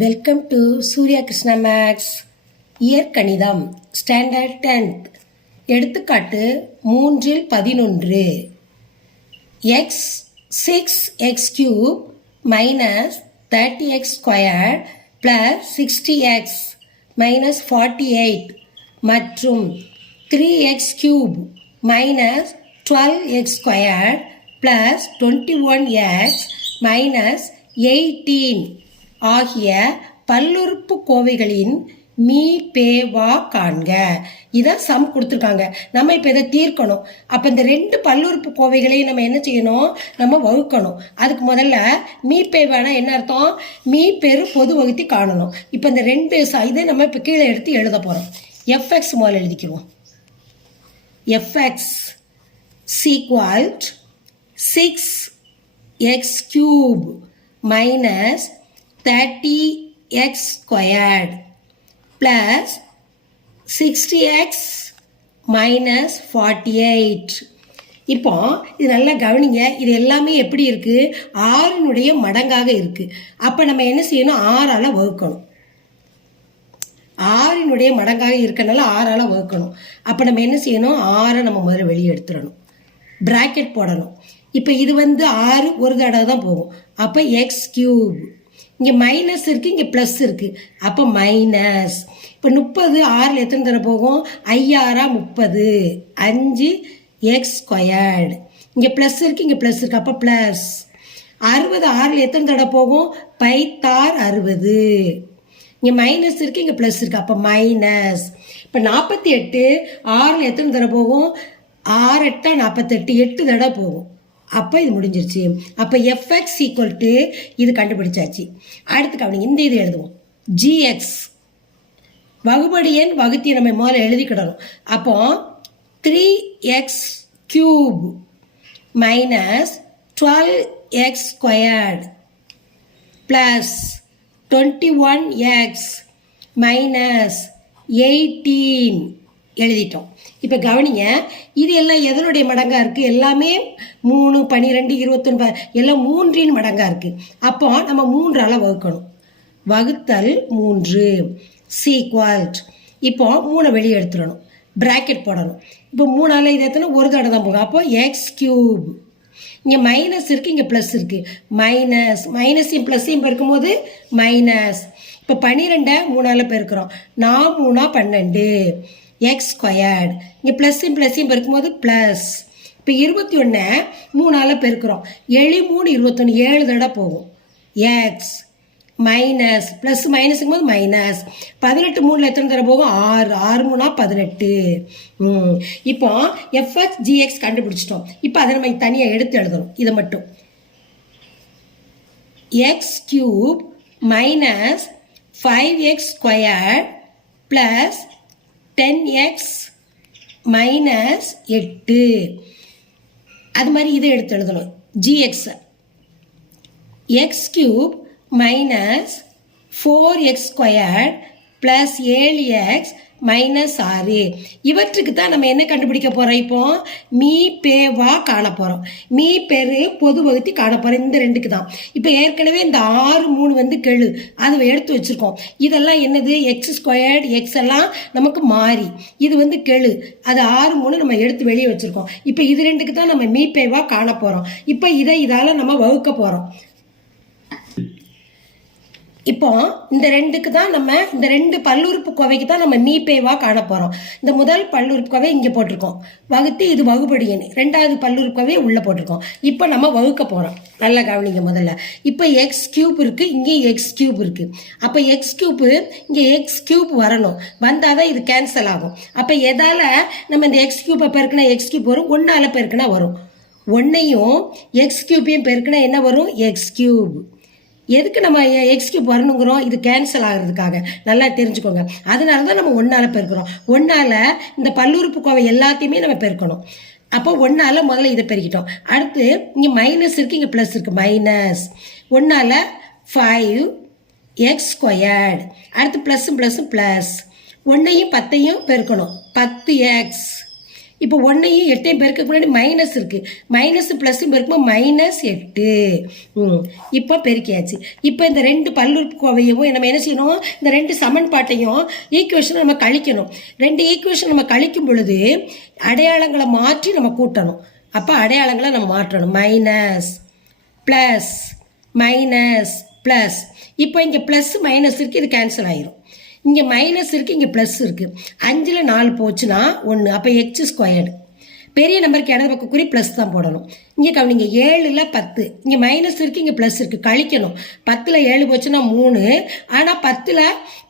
Welcome to Surya Krishna maths இயற்கணிதம் standard 10th. எடுத்துக்காட்டு 3 X 6x³ minus 30x² plus 60x minus 48 மற்றும் 3x³ minus 12x² plus 21x minus 18 ஆகிய பல்லுறுப்பு கோவைகளின் me பே வா காண்க. இதான் சம் கொடுத்துருக்காங்க. நம்ம இப்போ இதை தீர்க்கணும். அப்போ இந்த ரெண்டு பல்லுறுப்பு கோவைகளையும் நம்ம என்ன செய்யணும்? நம்ம வகுக்கணும். அதுக்கு முதல்ல மீ பே வானா என்ன அர்த்தம்? மீ பெரு பொது வகுத்தி காணணும். இப்போ இந்த ரெண்டு இதை நம்ம இப்போ கீழே எடுத்து எழுத போகிறோம். எஃப்எக்ஸ் முதல்ல எழுதிக்கிறோம். F X equal 6x³ minus 30x² plus 60x minus 48. இப்போ இது நல்லா கவனிங்க. இது எல்லாமே எப்படி இருக்கு? 6னுடைய மடங்காக இருக்கு. அப்போ நம்ம என்ன செய்யணும்? 6ஆல் வகுக்கணும். 6னுடைய மடங்காக இருக்கனால 6ஆல் வகுக்கணும். அப்போ நம்ம என்ன செய்யணும்? 6 நம்ம முதல்ல வெளியே எடுத்துடணும். பிராக்கெட் போடணும். இப்போ இது 6 ஒரு தடவை தான் போகும். அப்போ x³ இங்கே மைனஸ் இருக்குது, இங்கே ப்ளஸ் இருக்குது. அப்போ மைனஸ். இப்போ 30 6ல் எத்தனை தடவை போகும்? 5 30 5x². இங்கே ப்ளஸ் இருக்குது, இங்கே ப்ளஸ் இருக்குது. அப்போ ப்ளஸ் 60 6ல் எத்தனை தடவை போகும்? 5×60. இங்கே மைனஸ் இருக்குது, இங்கே ப்ளஸ் இருக்குது. அப்போ மைனஸ். இப்போ 48 6ல் எத்தனை தடவை போகும்? 6 8 48 8 தடவை போகும். அப்போ இது முடிஞ்சிருச்சு. அப்போ எஃப்எக்ஸ் ஈக்குவல் டு இது கண்டுபிடிச்சாச்சு. அடுத்து கவனிங்க, இந்த இது எழுதுவோம். ஜிஎக்ஸ் வகுபடி எண் வகுத்தியை நம்ம முதல்ல எழுதிக்கிடணும். அப்போ 3x³ minus 12x² plus 21x minus 18 எழுதிட்டோம். இப்போ கவனிங்க, இது எல்லாம் எதனுடைய மடங்காக இருக்குது? எல்லாமே 3 12 21 எல்லாம் 3இன் மடங்காக இருக்குது. அப்போ நம்ம 3ஆல் வகுக்கணும். வகுத்தல் 3 ஈக்குவல். இப்போ 3 வெளியே எடுத்துடணும். பிராக்கெட் போடணும். இப்போ 3ஆல் இது எத்தனை? ஒரு தடவை தான் போகும். அப்போ x³ இங்கே மைனஸ் இருக்குது, இங்கே ப்ளஸ் இருக்குது. மைனஸ் மைனஸையும் ப்ளஸ்ஸையும் பெருக்கும்போது மைனஸ். இப்போ 12 3ஆல் பெருக்கிறோம். 4 3 12 x². இங்கே ப்ளஸ்ஸையும் ப்ளஸ்ஸையும் பெருக்கும்போது ப்ளஸ். இப்போ 21 3ஆல் பெருக்கிறோம். 7 3 21 7 தடவை போகும். எக்ஸ் மைனஸ் ப்ளஸ் மைனஸுங்கும் போது மைனஸ். 18 3ல் எத்தனை தடவை போகும்? 6 6 3 18. இப்போ எஃப்எக்ஸ் ஜிஎக்ஸ் கண்டுபிடிச்சிட்டோம். இப்போ அதை நம்ம தனியாக எடுத்து எழுதணும். இதை மட்டும் x³ minus 5x² plus 10x minus 8. அது மாதிரி இதை எடுத்து எழுதணும். GX x³ minus 4x² plus 7x minus 6. இவற்றுக்கு தான் நம்ம என்ன கண்டுபிடிக்க போகிறோம்? இப்போ மீ பேவா காண போகிறோம். மீ பெரு பொது வகுத்தி காண போகிறோம். இந்த ரெண்டுக்கு தான். இப்போ ஏற்கனவே இந்த 6 3 கெழு அதை எடுத்து வச்சுருக்கோம். இதெல்லாம் என்னது? x² எக்ஸ் எல்லாம் நமக்கு மாறி. இது கெழு. அது 6 3 நம்ம எடுத்து வெளியே வச்சுருக்கோம். இப்போ இது ரெண்டுக்கு தான் நம்ம மீ பேவா காண போகிறோம். இப்போ இதால் நம்ம வகுக்க போகிறோம். இப்போ இந்த ரெண்டுக்கு தான் நம்ம இந்த ரெண்டு பல்லுறுப்பு கோவைக்கு தான் நம்ம மீ பேவா காண போகிறோம். இந்த முதல் பல்லுறுப்பு கோவை இங்கே போட்டிருக்கோம். வகுத்து இது வகுபடி எண். ரெண்டாவது பல்லுறுப்பு கோவையை உள்ளே போட்டிருக்கோம். இப்போ நம்ம வகுக்க போகிறோம். நல்லா கவனிங்க. முதல்ல இப்போ x³ இருக்குது, இங்கே x³ இருக்குது. அப்போ x³ இங்கே x³ வரணும். வந்தால் தான் இது கேன்சல் ஆகும். அப்போ எதால் நம்ம இந்த x³ பெருக்கினா x³ வரும்? 1ஆல் பெருக்கினா வரும். 1ஐயும் x³ பெருக்கினா என்ன வரும்? x³. எதுக்கு நம்ம x³ வரணுங்கிறோம்? இது கேன்சல் ஆகிறதுக்காக. நல்லா தெரிஞ்சுக்கோங்க. அதனால தான் நம்ம 1ஆல் பெருக்கிறோம். 1ஆல் இந்த பல்லுறுப்பு கோவை எல்லாத்தையுமே நம்ம பெருக்கணும். அப்போ 1ஆல் முதல்ல இதை பெருக்கிட்டோம். அடுத்து இங்கே மைனஸ் இருக்குது, இங்கே ப்ளஸ் இருக்குது. மைனஸ் 1ஆல் 5x². அடுத்து ப்ளஸ்ஸும் ப்ளஸ்ஸும் ப்ளஸ். 1ஐயும் 10ஐயும் பெருக்கணும். 10x. இப்போ 1ஐயும் 8ஐயும் பெருக்க முன்னாடி மைனஸ் இருக்குது, மைனஸ் ப்ளஸ்ஸும் பெருக்கும்போது -8. இப்போ பெருக்கியாச்சு. இப்போ இந்த 2 பல்லுறுப்புக்கோவையும் நம்ம என்ன செய்யணும், இந்த 2 சமன்பாட்டையும் ஈக்குவேஷனை நம்ம கழிக்கணும். 2 ஈக்குவேஷன் நம்ம கழிக்கும் பொழுது அடையாளங்களை மாற்றி நம்ம கூட்டணும். அப்போ அடையாளங்களை நம்ம மாற்றணும். Minus plus minus plus. இப்போ இங்கே ப்ளஸ் மைனஸ் இருக்குது, இது கேன்சல் ஆயிரும். இங்கே மைனஸ் இருக்குது, இங்கே ப்ளஸ் இருக்குது. 5ல் 4 போச்சுன்னா 1, அப்போ x². பெரிய நம்பருக்கு இடது பக்கம் குறி ப்ளஸ் தான் போடணும். இங்கே கவனிங்க, 7ல் 10, இங்கே மைனஸ் இருக்குது, இங்கே ப்ளஸ் இருக்குது, கழிக்கணும். 10ல் 7 போச்சுன்னா 3, ஆனால் 10ல்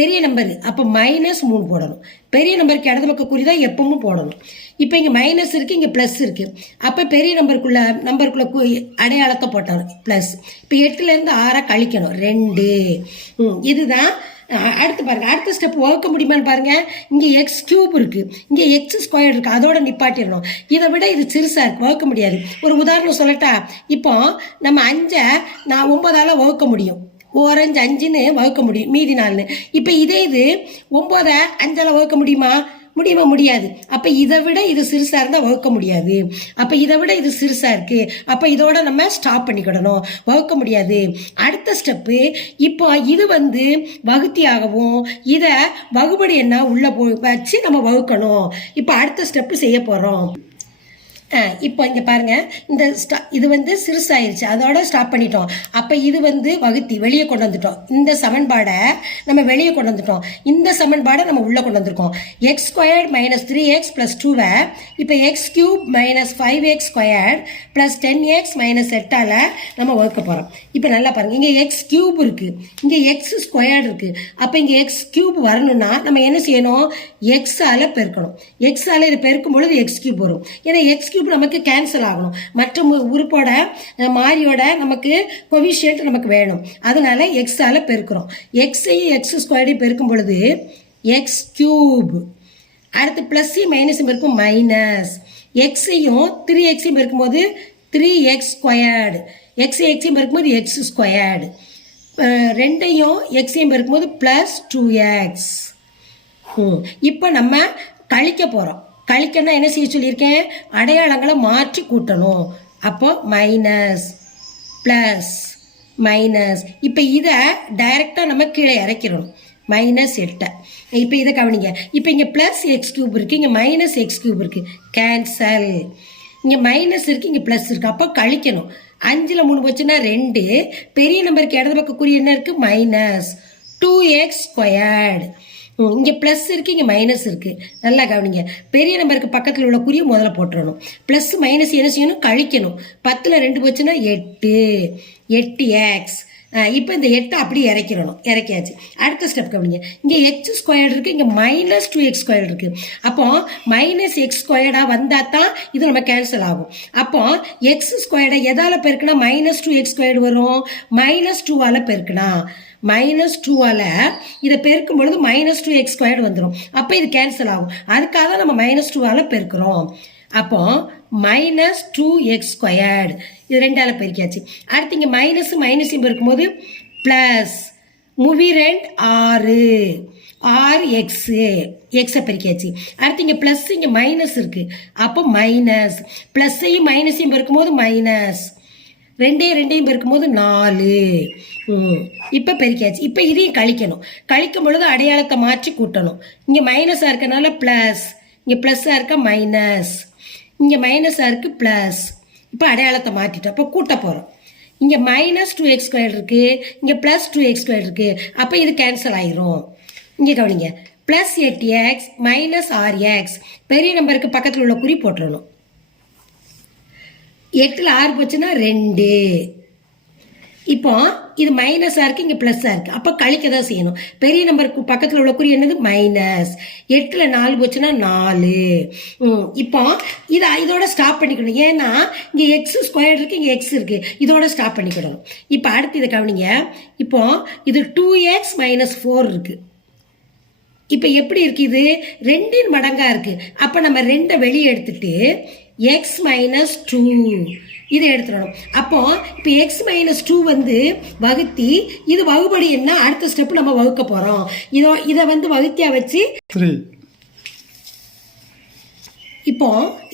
பெரிய நம்பர், அப்போ -3 போடணும். பெரிய நம்பருக்கு இடது பக்கம் குறி தான் எப்பவும் போடணும். இப்போ இங்கே மைனஸ் இருக்குது, இங்கே ப்ளஸ் இருக்குது, அப்போ பெரிய நம்பருக்குள்ள அடையாளத்தை போட்டணும் ப்ளஸ். இப்போ 8லேருந்து 6 கழிக்கணும் 2. இதுதான். அடுத்து பாருங்கள், அடுத்த ஸ்டெப் வகுக்க முடியுமான்னு பாருங்கள். இங்கே x³ இருக்குது, இங்கே x² இருக்குது, அதோட நிப்பாட்டிடணும். இதை விட இது சிறுசாக இருக்குது, வகுக்க முடியாது. ஒரு உதாரணம் சொல்லட்டா, இப்போ நம்ம 5ஐ நான் 9ஆல் வகுக்க முடியும், 4×5 5ன்னு வகுக்க முடியும், மீதி 4. இப்போ இதே இது 9ஐ 5ஆல் வகுக்க முடியுமா? முடியாது. அப்போ இதை விட இது சிறுசாக இருந்தால் வகுக்க முடியாது. அப்போ இதை விட இது சிறுசாக இருக்குது, அப்போ இதோட நம்ம ஸ்டாப் பண்ணிக்கிடணும், வகுக்க முடியாது. அடுத்த ஸ்டெப்பு, இப்போ இது வகுத்தியாகவும் இதை வகுபடி என்ன உள்ளே வச்சு நம்ம வகுக்கணும். இப்போ அடுத்த ஸ்டெப்பு செய்ய போகிறோம். இப்போ இங்கே பாருங்கள், இது சிறுசாயிருச்சு, அதோட ஸ்டாப் பண்ணிட்டோம். அப்போ இது வகுத்தி வெளியே கொண்டு வந்துட்டோம். இந்த சமன்பாடை நம்ம வெளியே கொண்டு வந்துட்டோம். இந்த சமன்பாடை நம்ம உள்ளே கொண்டு வந்திருக்கோம். x² - 3x + 2-வை இப்போ x³ - 5x² + 10x - 8ஆல் நம்ம வகுக்க போகிறோம். இப்போ நல்லா பாருங்கள், இங்கே x³ இருக்குது, இங்கே x² இருக்குது. அப்போ இங்கே x³ வரணும்னா நம்ம என்ன செய்யணும், x-ஆல் பெருக்கணும். x-ஆல் இது பெருக்கும் பொழுது x³ வரும். ஏன்னா x³ நமக்கு கேன்சல் ஆகணும், மற்ற உறுப்போட மாறியோட நமக்கு கோவிஷியன்ட் நமக்கு வேணும். அதனால x-ஆல் பெருக்கிறோம். x-ஐயும் x² பெருக்கும் பொழுது x³. அடுத்து ப்ளஸ்ஸையும் மைனஸையும் பெருக்கும் மைனஸ். x-ஐயும் 3x-ஐயும் பெருக்கும்போது 3x². x-ஐயும் பெருக்கும்போது x². 2ஐயும் x-ஐயும் பெருக்கும்போது +2x. இப்போ நம்ம கழிக்க போகிறோம். கழிக்கணும்னா என்ன செய்ய சொல்லியிருக்கேன், அடையாளங்களை மாற்றி கூட்டணும். அப்போ மைனஸ் ப்ளஸ் மைனஸ். இப்போ இதை டைரெக்டாக நம்ம கீழே இறக்கிடணும், -8. இப்போ இதை கவனிங்க, இப்போ இங்கே +x³ இருக்குது, இங்கே -x³ இருக்குது, கேன்சல். இங்கே மைனஸ் இருக்குது, இங்கே ப்ளஸ் இருக்குது, அப்போ கழிக்கணும். 5ல் 3 போச்சுன்னா 2. பெரிய நம்பருக்கு இடது பக்கம் குறி என்ன இருக்குது, -2x². இங்கே ப்ளஸ் இருக்குது, இங்கே மைனஸ் இருக்குது. நல்லா கவனிங்க, பெரிய நம்பருக்கு பக்கத்தில் உள்ள குறியை முதல்ல போட்டுடணும். ப்ளஸ் மைனஸ் என்ன செய்யணும், கழிக்கணும். 10ல் 2 போச்சுன்னா 8x. இப்போ இந்த 8 அப்படி இறக்கியாச்சு. அடுத்த ஸ்டெப் கவனிங்க, இங்கே x² இருக்குது, இங்கே -2x² இருக்குது. அப்போ -x² வந்தால் தான் இது நம்ம கேன்சல் ஆகும். அப்போ x² எதால் பெருக்குனா -2x² வரும், -2ஆல் பெருக்குனா. -2ஆல் இதை பெருக்கும் பொழுது -2x² வந்துடும். அப்போ இது கேன்சல் ஆகும். அதுக்காக தான் நம்ம -2ஆல் பெருக்கிறோம். அப்போ -2x², இது 2ஆல் பெருக்கியாச்சு. அடுத்து இங்கே மைனஸையும் பெருக்கும்போது ப்ளஸ் 6x, எக்ஸை பெருக்கியாச்சு. அடுத்து இங்கே ப்ளஸ், இங்கே மைனஸ் இருக்குது, அப்போ மைனஸ். ப்ளஸ்ஸையும் மைனஸையும் பெருக்கும்போது மைனஸ். 2ஐயும் பெருக்கும்போது 4. இப்போ பெருக்கியாச்சு. இப்போ இதையும் கழிக்கணும். கழிக்கும் பொழுது அடையாளத்தை மாற்றி கூட்டணும். இங்கே மைனஸாக இருக்கனால ப்ளஸ், இங்கே ப்ளஸ்ஸாக இருக்க மைனஸ், இங்கே மைனஸாக இருக்குது ப்ளஸ். இப்போ அடையாளத்தை மாற்றிட்டோம். இப்போ கூட்ட போகிறோம். இங்கே -2x² இருக்குது, இங்கே +2x² இருக்குது. அப்போ இது கேன்சல் ஆயிரும். இங்கே கவனிங்க, +8x -6x. பெரிய நம்பருக்கு பக்கத்தில் உள்ள குறி போட்டுடணும். 8ல் 6 போச்சுன்னா 2. இப்போ இது மைனஸாக இருக்குது, இங்கே ப்ளஸ்ஸாக இருக்குது, அப்போ கழிக்க தான் செய்யணும். பெரிய நம்பருக்கு பக்கத்தில் உள்ள குறி என்னது, மைனஸ். 8ல் 4 போச்சுன்னா 4. இப்போ இதோட ஸ்டாப் பண்ணிக்கணும். ஏன்னா இங்கே x² இருக்குது, இங்கே x இருக்குது, இதோட ஸ்டாப் பண்ணிக்கிடணும். இப்போ அடுத்து இதை கவனிங்க, இப்போ இது 2x - 4 இருக்குது. இப்போ எப்படி இருக்குது, இது 2இன் மடங்காக இருக்குது. அப்போ நம்ம 2ஐ வெளியே எடுத்துட்டு x - 2 இதை எடுத்துடணும். அப்போ இப்போ x - 2 வகுத்தி இது வகுபடி என்ன, அடுத்த ஸ்டெப் நம்ம வகுக்க போகிறோம். இதை வகுத்தியாக வச்சு 3 இப்போ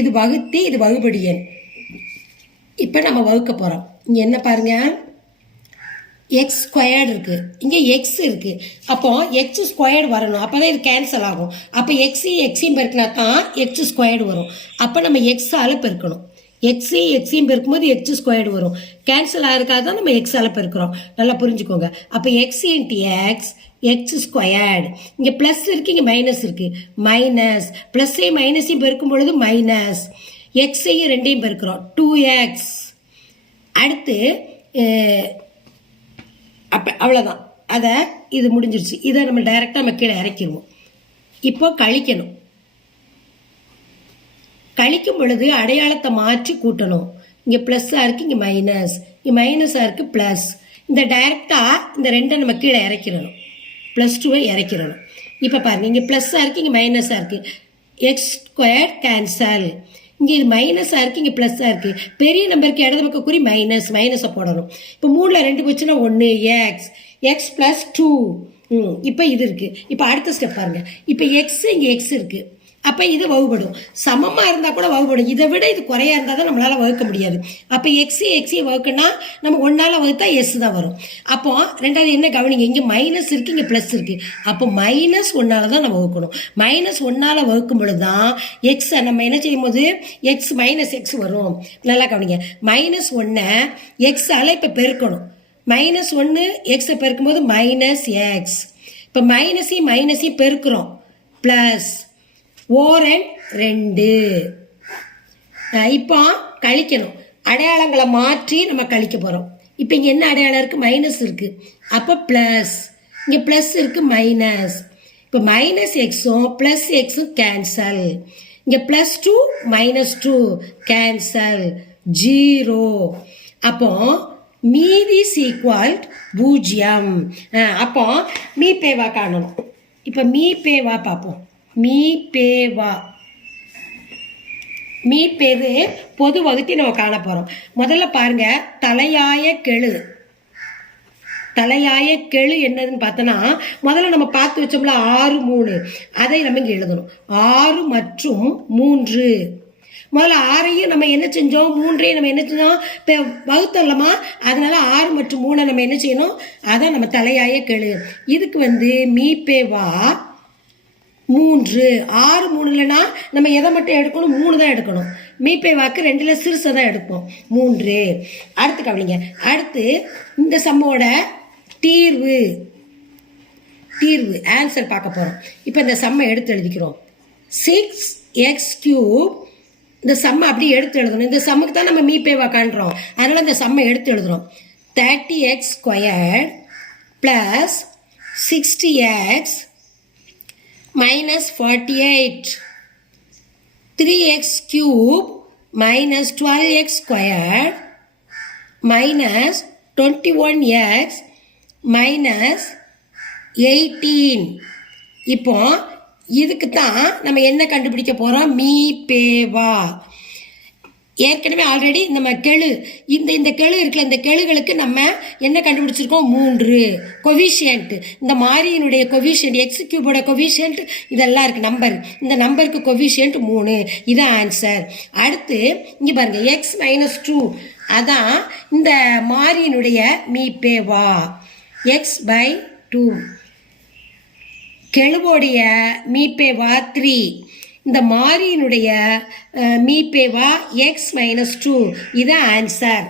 இது வகுத்தி இது வகுபடி எண். இப்போ நம்ம வகுக்க போகிறோம். இங்கே என்ன பாருங்கள், எக்ஸ் ஸ்கொயர்டு இருக்குது, இங்கே எக்ஸ் இருக்குது. அப்போ எக்ஸ் ஸ்கொயர்டு வரணும், அப்போ தான் இது கேன்சல் ஆகும். அப்போ எக்ஸையும் பெருக்கினா தான் எக்ஸ் ஸ்கொயர்டு வரும். அப்போ நம்ம எக்ஸால் பெருக்கணும். எக்ஸையும் பெருக்கும்போது எக்ஸ் ஸ்கொயர்டு வரும். கேன்சல் ஆகிறதுக்காக தான் நம்ம எக்ஸால் பெருக்கிறோம். நல்லா புரிஞ்சுக்கோங்க. அப்போ X into X, X squared. இங்கே ப்ளஸ் இருக்குது, இங்கே மைனஸ் இருக்குது, மைனஸ். ப்ளஸ்ஸையும் மைனஸையும் பெருக்கும் பொழுது மைனஸ். எக்ஸையும் ரெண்டையும் பெருக்கிறோம், 2x. அடுத்து அப்போ அவ்வளோதான். அதை இது முடிஞ்சிருச்சு. இதை நம்ம டைரெக்டாக நம்ம கீழே இறக்கிடுவோம். இப்போ கழிக்கணும். கழிக்கும் பொழுது அடையாளத்தை மாற்றி கூட்டணும். இங்கே ப்ளஸ்ஸாக இருக்குது, இங்கே மைனஸ், இங்கே மைனஸாக இருக்குது ப்ளஸ். இந்த டைரெக்டாக இந்த ரெண்டை நம்ம கீழே இறக்கிடணும். +2 இறக்கிடணும். இப்போ பாருங்கள், இங்கே ப்ளஸ்ஸாக இருக்குது, இங்கே மைனஸாக இருக்குது. X square cancel. இங்கே இது மைனஸாக இருக்குது, இங்கே ப்ளஸ்ஸாக இருக்குது. பெரிய நம்பருக்கு இடது பக்கம் குறி மைனஸை போடணும். இப்போ 3ல் 2 போச்சுன்னா 1, எக்ஸ் +2. இப்போ இது இருக்குது. இப்போ அடுத்த ஸ்டெப் பாருங்கள். இப்போ எக்ஸ், இங்கே எக்ஸ் இருக்குது. அப்போ இது வகுபடும். சமமாக இருந்தால் கூட வகுபடும். இதை விட இது குறையா இருந்தால் தான் நம்மளால் வகுக்க முடியாது. அப்போ எக்ஸையும் வகுக்குன்னா நம்ம 1ஆல் வகுத்தா எஸ் தான் வரும். அப்போ ரெண்டாவது என்ன கவனிங்க, இங்கே மைனஸ் இருக்குது, இங்கே ப்ளஸ் இருக்குது. அப்போ -1ஆல் தான் நம்ம வகுக்கணும். -1ஆல் வகுக்கும் பொழுது தான் எக்ஸை நம்ம என்ன செய்யும் போது எக்ஸ் -x வரும். நல்லா கவனிங்க. -1 எக்ஸால் இப்போ பெருக்கணும். -1 எக்ஸை பெருக்கும்போது -x. இப்போ மைனஸையும் பெருக்கிறோம், ப்ளஸ் 2. இப்போ கழிக்கணும். அடையாளங்களை மாற்றி நம்ம கழிக்க போகிறோம். இப்போ இங்கே என்ன அடையாளம் இருக்குது, மைனஸ் இருக்குது. அப்போ ப்ளஸ், இங்கே ப்ளஸ் இருக்குது, மைனஸ். இப்போ -xம் +xம் கேன்சல். இங்கே +2 -2 கேன்சல், 0. அப்போ மீதி = 0. அப்போ மீபேவா காணணும். இப்போ மீபேவா பார்ப்போம். மீபேவு பொது வகுத்தி நம்ம காண போகிறோம். முதல்ல பாருங்க, தலையாய கெழு என்னதுன்னு பார்த்தோன்னா, முதல்ல நம்ம பார்த்து வச்சோம்ல 6, 3, அதை நம்ம இங்கே எழுதணும். 6 மற்றும் 3. முதல்ல 6ஐயும் நம்ம என்ன செஞ்சோம், 3ஐயும் நம்ம என்ன செஞ்சோம், இப்போ வகுத்தோம்லமா. அதனால 6 மற்றும் 3 நம்ம என்ன செய்யணும், அதான் நம்ம தலையாய கெழு. இதுக்கு மீபேவா 3. 6, 3 இல்லைன்னா நம்ம எதை மட்டும் எடுக்கணும், 3 தான் எடுக்கணும். மீபேவாக்கு 2ல் சிறுசை தான் எடுப்போம், 3. அடுத்து கவனிங்க. அடுத்து இந்த சம்மோட தீர்வு ஆன்சர் பார்க்க போகிறோம். இப்போ இந்த சம்மை எடுத்து எழுதிக்கிறோம். 6x3. இந்த சம்மை அப்படியே எடுத்து எழுதணும். இந்த சம்முக்கு தான் நம்ம மீபேவா காண்றோம். அதனால் இந்த சம்மை எடுத்து எழுதுகிறோம். 30x² + 60x -48. 3x³ -12x² -21x -18. இப்போ இதுக்கு தான் நம்ம என்ன கண்டுபிடிக்க போகிறோம், மீபேவா. ஏற்கனவே ஆல்ரெடி நம்ம இந்த கெழு இருக்குல்ல, இந்த கெழுகளுக்கு நம்ம என்ன கண்டுபிடிச்சிருக்கோம், 3 கொவிஷியன்ட். இந்த மாறியினுடைய கொவிஷியன்ட், x³ கொவிஷியன்ட் இதெல்லாம் இருக்குது நம்பர். இந்த நம்பருக்கு கொவிஷியன்ட் 3. இதான் ஆன்சர். அடுத்து இங்கே பாருங்க, x -2 அதான் இந்த மாறியினுடைய மீபேவா. x/2. கெழுவோடைய மீபேவா 3. இந்த மாறியினுடைய மீபேவா x -2. இதான் ஆன்சர்.